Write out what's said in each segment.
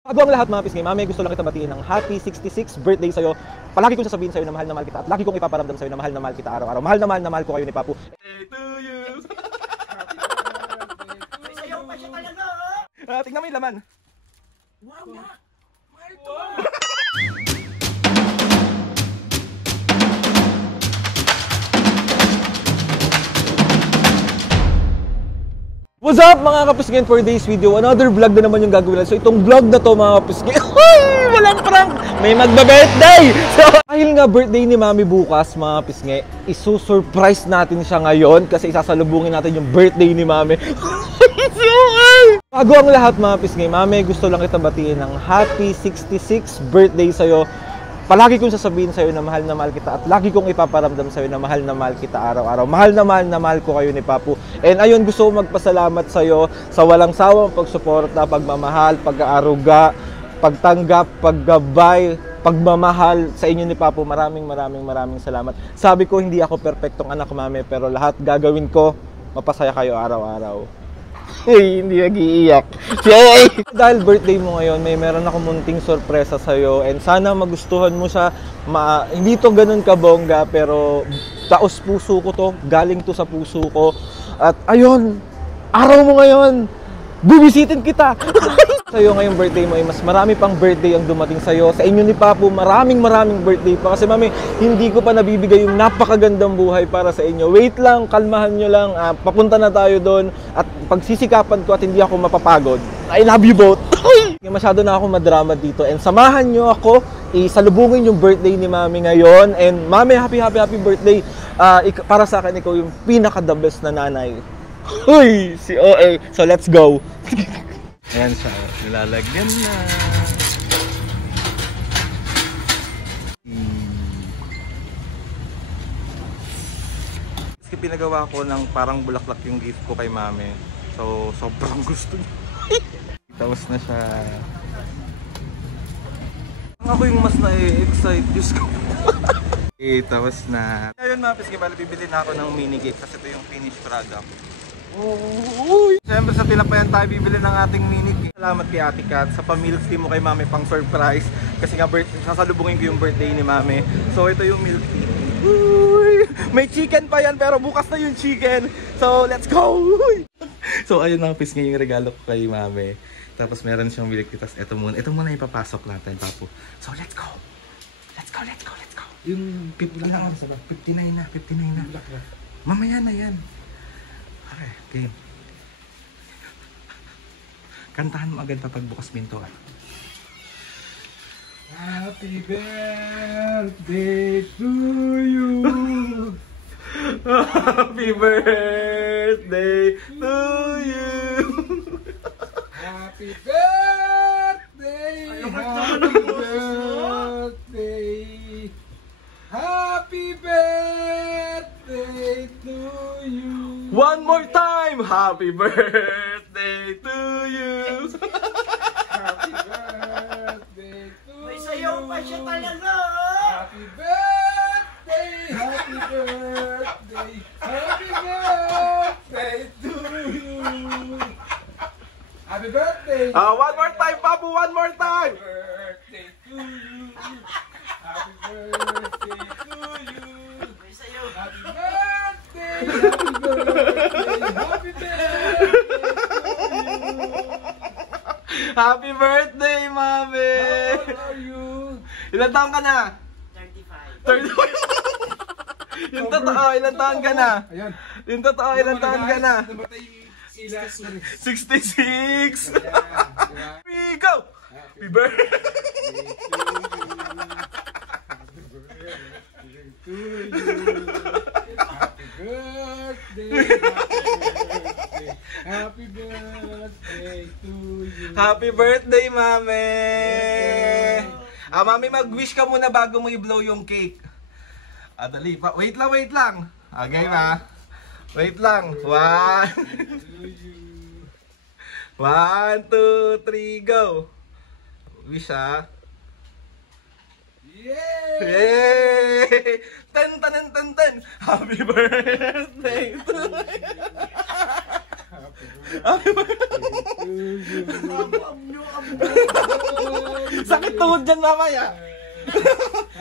Bago ang lahat mga pisngay, mami, gusto lang kita batiin ng happy 66th birthday sa'yo. Palagi kong sasabihin sa'yo na mahal kita at lagi kong ipaparamdam sa'yo na mahal kita araw-araw. Mahal na mahal ko kayo ni Papu. Hey to you! May sayaw pa siya talaga, Tingnan mo yung laman. Wow na! Mahal to! What's up mga kapisngin, for today's video, another vlog na naman yung gagawin natin. So itong vlog na to mga kapisngin, walang prank, may magba-birthday! So dahil nga birthday ni Mami bukas mga kapisngin, isusurprise natin siya ngayon kasi isasalubungin natin yung birthday ni Mami. Bago ang lahat mga kapisngin, Mami, gusto lang kita batiin ng happy 66th birthday sa'yo. Palagi kong sasabihin sa'yo na mahal kita at lagi kong ipaparamdam sa'yo na mahal kita araw-araw. Mahal na mahal ko kayo ni Papu. And ayun, gusto ko magpasalamat sa'yo sa walang sawang pagsuporta, pagmamahal, pag-aaruga, pagtanggap, paggabay, pagmamahal sa inyo ni Papu. Maraming salamat. Sabi ko, hindi ako perfectong anak, Mami, pero lahat gagawin ko, mapasaya kayo araw-araw. Hey, hindi nag-iiyak. Dahil birthday mo ngayon, meron ako munting sorpresa sa'yo and sana magustuhan mo siya. Hindi to ganun kabongga pero taos puso ko to, galing to sa puso ko. At ayun, araw mo ngayon, bibisitin kita. Sa'yo ngayong birthday mo ay mas marami pang birthday ang dumating sa'yo. Sa inyo ni Papu, maraming birthday pa. Kasi Mami, hindi ko pa nabibigay yung napakagandang buhay para sa inyo. Wait lang, kalmahan nyo lang. Papunta na tayo doon. At pagsisikapan ko at hindi ako mapapagod. I love you both. Masyado na ako madrama dito. And samahan nyo ako. Isalubungin yung birthday ni Mami ngayon. And Mami, happy birthday. Para sa akin, ikaw yung pinaka-the best na nanay. Uy, si OA. So let's go. Ayan siya, nilalagyan na. Kasi pinagawa ko ng parang bulaklak yung gift ko kay Mami. So, sobrang gusto niya. Tapos na siya. Ako yung mas na-excite, Diyos ko. Tapos na. Ayun mga pisngi, bali bibili na ako ng mini cake kasi ito yung finished product. Siyempre sa Tilapayan tayo bibili ng ating mini cake. Salamat kay Ate Kat sa pa-milk tea mo kay Mami pang surprise. Kasi nga sasalubungin ko yung birthday ni Mami. So ito yung milk tea. May chicken pa yan pero bukas na yung chicken. So let's go! So ayun na pisngi yung regalo ko kay Mami. Tapos meron siyang milk tea. Tapos ito muna ipapasok natin, Papu. So let's go! Let's go! Yung 59 na. Mamaya na yan. Okay. Kantahan mo agad kapag bukas pinto. Happy birthday to you. Happy birthday to you. Happy birthday! Happy birthday to you! One more time! Happy birthday to you! Happy birthday to you! May sayaw pa siya talaga! Happy birthday! Happy birthday! Happy birthday to you! Happy birthday! One more time, Papu! One more time! Happy birthday to you! Happy birthday to you! May sayaw! Happy birthday! Happy birthday! Happy birthday to you! Happy birthday, Mami! How old are you? Ilan taon ka na? 35. 30. Yung totoo, ilan taon ka na? Ayan. Yung totoo, ilan taon ka na? Namatay sila. 66! Ayan. Here we go! Happy birthday! To you. Happy birthday. Happy birthday to you. Happy birthday, Mami! Mami, mag-wish ka muna bago mo i-blow yung cake. Dali. Wait lang. Okay, ma. Wait lang. 1, 1, 2, 3, go! Wish, ha? Yay! Yay! Ten! Happy birthday to you! Happy birthday. Sakit tuhod dyan mamaya.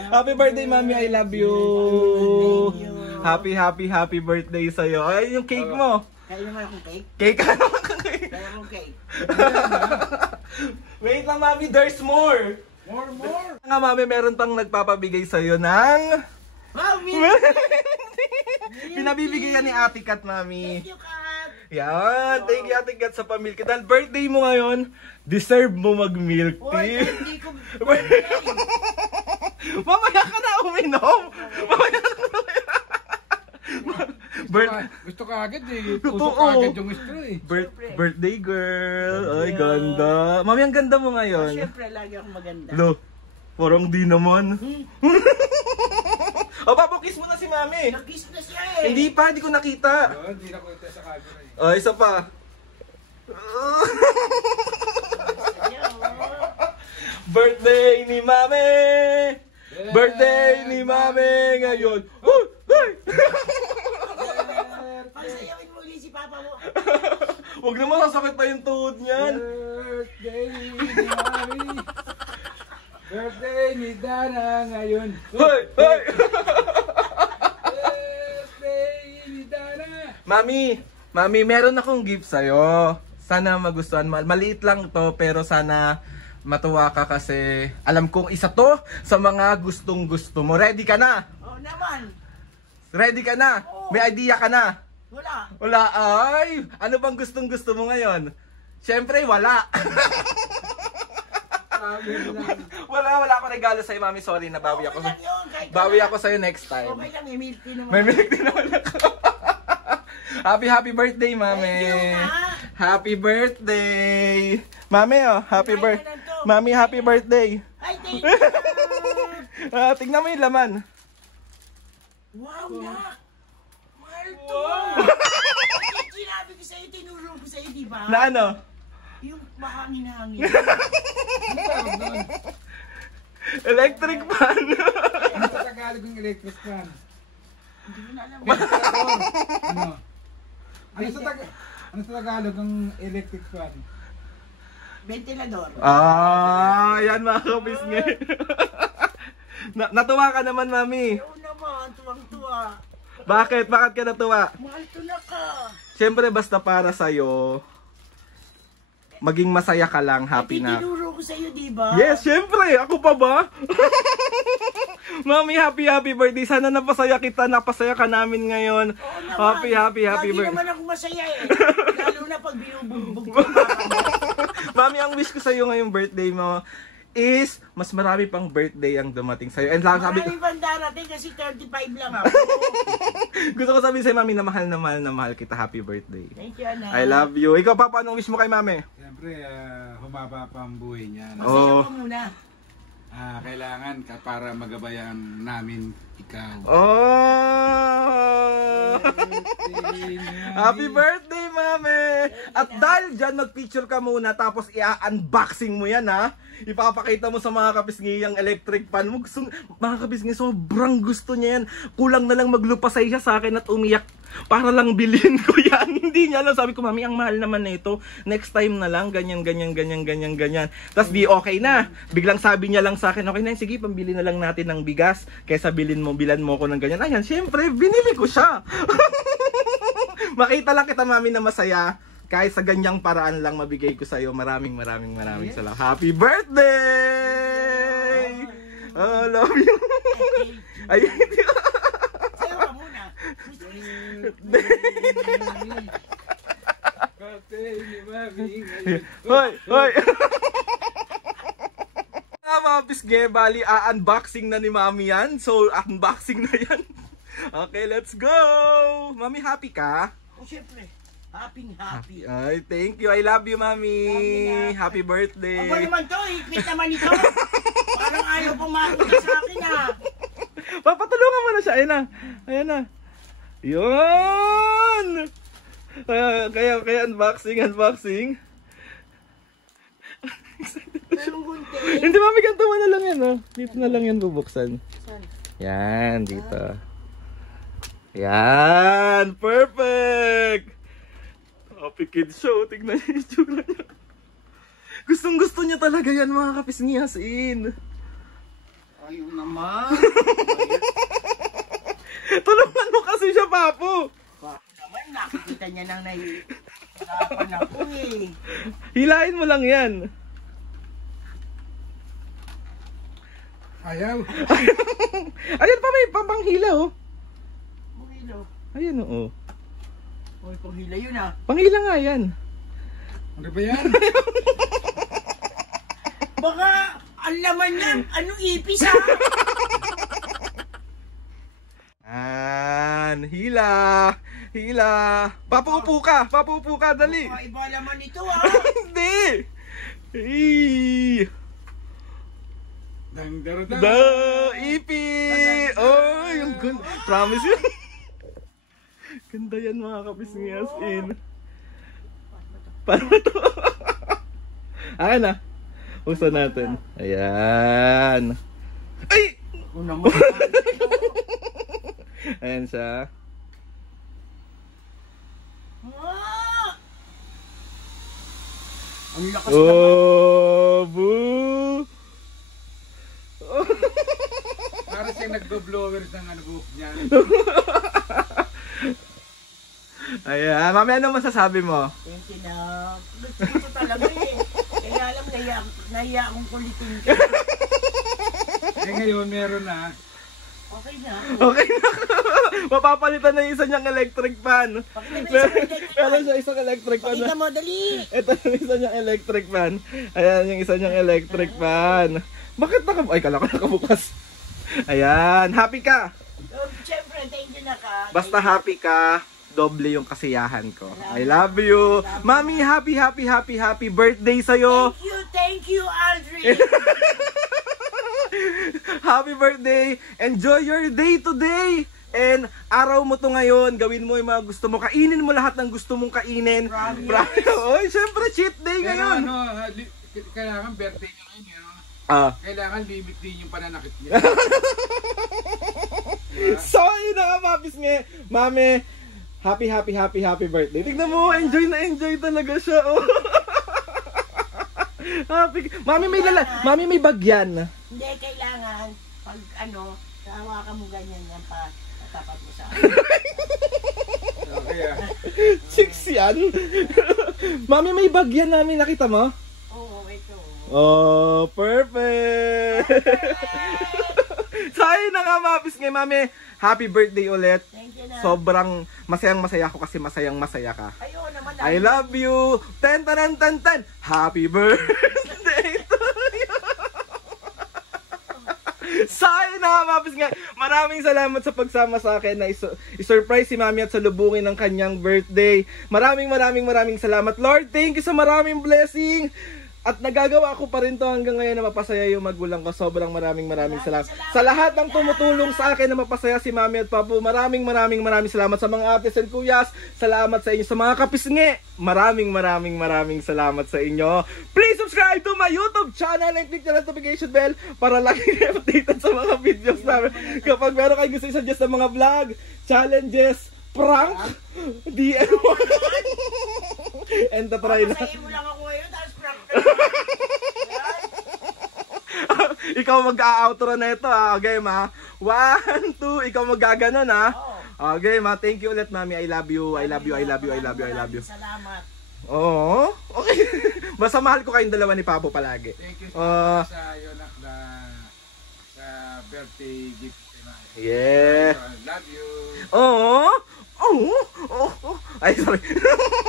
Happy birthday, Mami. I love you. Happy birthday sa'yo. Ay, yung cake mo. Kaya naman akong cake. Cake ano? Kaya akong cake. Wait lang, Mami. There's more. More. Nga, Mami, meron pang nagpapabigay sa'yo ng... Wow, Pinabibigay yan ni Ate Kat, Mami. thank you, Kat. Yan. Thank you, Ate Kat, sa pamilk. Dahil birthday mo ngayon, deserve mo mag-milk Oy, tea. hindi ko... Mamaya ka na uminom. Mamaya ka na Gusto ka agad eh. Gusto Oo. ka agad yung straw eh. Birthday girl. Ay, ganda. Mami, ang ganda mo ngayon. Siyempre, lagi akong maganda. Lo, parang di naman. O, papukis mo na si Mami. Nag-kiss na siya eh. Hindi pa, hindi ko nakita. Hindi na ko ito sa camera eh. O, isa pa. Birthday ni Mami! Birthday ni Mami ngayon! Pagsayawin mo ulit si Papa mo. Huwag naman sasakit na yung tuhod niyan. Birthday ni Mami. Birthday ni Dana ngayon. Hoy! Hoy! Birthday ni Dana. Mami, meron akong gift sa'yo. Sana magustuhan mo. Maliit lang to, pero sana matuwa ka kasi alam kong isa to sa mga gustong gusto mo. Ready ka na? Oo naman. Ready ka na? Oo. May idea ka na? Wala. Wala ay! Ano bang gustong gusto mo ngayon? Siyempre, wala. wala ako regalo sa'yo, Mami. Sorry, nabawi ako. Okay lang yun, kahit Bawi wala. ako sa'yo next time. Okay lang, may milk tea naman. May milk din naman ako. Happy birthday, Mami. Thank you, Ma. Happy birthday. Mami, oh, happy Kumain birthday. ka na to. Mami, happy birthday. Ay, thank you. Tingnan mo yung laman. Wow, nak. Mahal to. Ay, sinabi ko sa'yo, tinuro ko sa'yo, di ba? Na ano? Yung mahangin-hangin. Ano tawag doon? Electric fan. Ano sa Tagalog yung electric fan? Hindi ko na alam. Ano? Ano sa Tagalog ang electric fan? Ventilador. Yan mga kabisngi. Natuwa ka naman, Mami. Oo naman, tuwang-tuwa. Bakit? Bakit ka natuwa? Mahal to na ka. Siyempre, basta para sa'yo, maging masaya ka lang, happy na. Tinuro ko sa'yo, di ba? Yes, syempre. Ako pa ba? Mami, happy birthday. Sana napasaya kita, napasaya ka namin ngayon. Oo naman. Happy Lagi birthday. naman ako masaya eh. Lalo na pag binubugbog ko pa. Mami, ang wish ko sa'yo ngayong birthday mo is mas marami pang birthday ang dumating sa'yo. And sabi ko, Marami pang darating kasi 35 lang ako. gusto ko sabihin sa'yo, Mami, na mahal kita. Happy birthday. Thank you, Anak. I love you. Ikaw, Papa, anong wish mo kay Mami? Siyempre, humaba pa ang buhay niya. Oh. Masaya ko muna. Kailangan ka para magabayan namin ikaw. Oh! Happy birthday, Mami! At dahil dyan, mag-picture ka muna tapos i-unboxing mo yan, ha? Ipapakita mo sa mga kapisngi yung electric fan mo. Mga kapisngi, sobrang gusto niya yan. Kulang na lang maglupasay siya sa akin at umiyak para lang bilhin ko yan. Hindi niya alam. Sabi ko, Mami, ang mahal naman na ito. Next time na lang, ganyan. Tapos di okay na. Biglang sabi niya lang sa akin, okay na, sige, pambili na lang natin ng bigas. Kaysa bilan mo ko ng ganyan. Ayan, syempre, binili ko siya. Makita lang kita, Mami, na masaya. Kahit sa ganyang paraan lang mabigay ko sa'yo. Maraming salamat. Happy birthday! Oh, love you. Ay, Sayo ka muna. Birthday ni Mami ngayon. Hoy! Mga pisge, bali, unboxing na ni Mami yan. So, unboxing na yan. Okay, let's go! Mami, happy ka? O syempre, happy. Ay, thank you. I love you, Mami. Happy Aba birthday. naman to, iklit naman ito. Parang ayaw pang makita sa akin ha. Papatulungan mo na siya. Ayan na. Yun! Kaya unboxing. Anong gunti? Hindi, Mami, ganito mo na lang yan, oh. Dito na lang yan bubuksan. Yan, dito. Yan! Perfect! Happy Kids Show. Tignan niyo yung itsura niya. Gustong gusto niya talaga yan mga kapisngi, as in. Ayaw naman. Tulungan mo kasi siya, Papo. Bakit naman nakikita niya nang nahihirapan ako eh. Hilahin mo lang yan. Ayaw. Ayan pa, may panghila, oh. Mungilo. Ayan, oo. Uy, panghila yun ah. Panghila nga yan. Ano ba yan? Baka ang laman niya, anong ipis ha? Hila. Hila. Papuupo ka, dali. Baka iba laman ito ha. Hindi. Eee. Dang dang Da, ipi. Oh, yung ganda. Promise yun. Ganda yan mga kapisngi, as in. Paano to? Ayan na. Uso natin. Ayan. Ay! Ako naman. Ayan siya. Ah! Ang lakas naman. Oh, boo! Para siyang nagbo-blowers ng ano buhok niya. Ayan, mami, ano masasabi mo? Thank you na. Gusto ko talaga eh. Kaya alam, nahiya akong kulitin ka. Eh ngayon meron na. Okay na. Okay na. Mapapalitan na yung isa niyang electric fan. Meron siya isang electric fan. Pakita mo, dali. Ito yung isa niyang electric fan. Ayan yung isa niyang electric fan. Bakit ay, kala ko nakabukas. Ayan, happy ka. Siyempre, thank you na ka. Basta happy ka, doble yung kasiyahan ko. I love you. Mami, happy birthday sa'yo. Thank you, Aldrin. Happy birthday. Enjoy your day today. And araw mo to ngayon, gawin mo yung mga gusto mo. Kainin mo lahat ng gusto mong kainin. Oy, syempre cheat day Pero ngayon. ano, kailangan birthday niya ngayon. Kailangan limit din yung pananakit niya. So, yun na nga, Mapis nga. Mami, happy birthday. Tignan mo, enjoy na enjoy talaga siya. Oh. Happy. Mami, may bagyan. Hindi, kailangan, pag ano, hawakan mo ganyan yan pa, tapat mo sa akin. Okay ah. Chicks yan. Mami, may bagyan namin. Nakita mo? Oo, ito. Oh, perfect. So, ayun na nga, Mapis nga, Mami. Happy birthday ulit. Thank you na. Sobrang masayang-masaya ako kasi masayang-masaya ka. Ayun naman. I love you. Ten. Happy birthday to you. So, ayun na nga, Mapis nga. Maraming salamat sa pagsama sa akin na i-surprise si Mami at salubungin ng kanyang birthday. Maraming salamat. Lord, thank you sa maraming blessing. At nagagawa ko pa rin to hanggang ngayon na mapasaya yung magulang ko. Sobrang maraming salamat. Sa lahat ng tumutulong sa akin na mapasaya si Mami at Papu, maraming salamat sa mga ates and kuyas. Salamat sa inyo. Sa mga kapisngi, maraming salamat sa inyo. Please subscribe to my YouTube channel and click the notification bell para lagi kayo updated sa mga videos namin. Kapag meron kayo gusto i-suggest ng mga vlog, challenges, prank, DIY, and try na. Pasayin mo lang ako ngayon, tapos prank ka. Ikaw mag-a-outro na ito ha. Okay ma. 1, 2, ikaw mag-gaganon ha. Okay ma. Thank you ulit Mami. I love you. Salamat. Oo. Okay. Basta mahal ko kayong dalawa ni Papo palagi. Thank you sa iyo sa birthday gift. Yeah. Love you. Oo. Ay, sorry.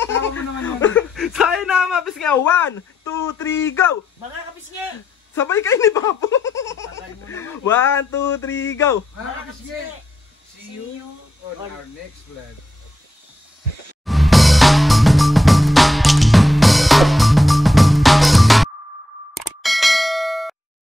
Tawa mo naman yun. Sa'yo na Mapis nga. 1, 2, 3, go. Mga kapisngi. Sabay kayo ni Papo. 1, 2, 3, go. Mga kapisngi. See you on our next vlog.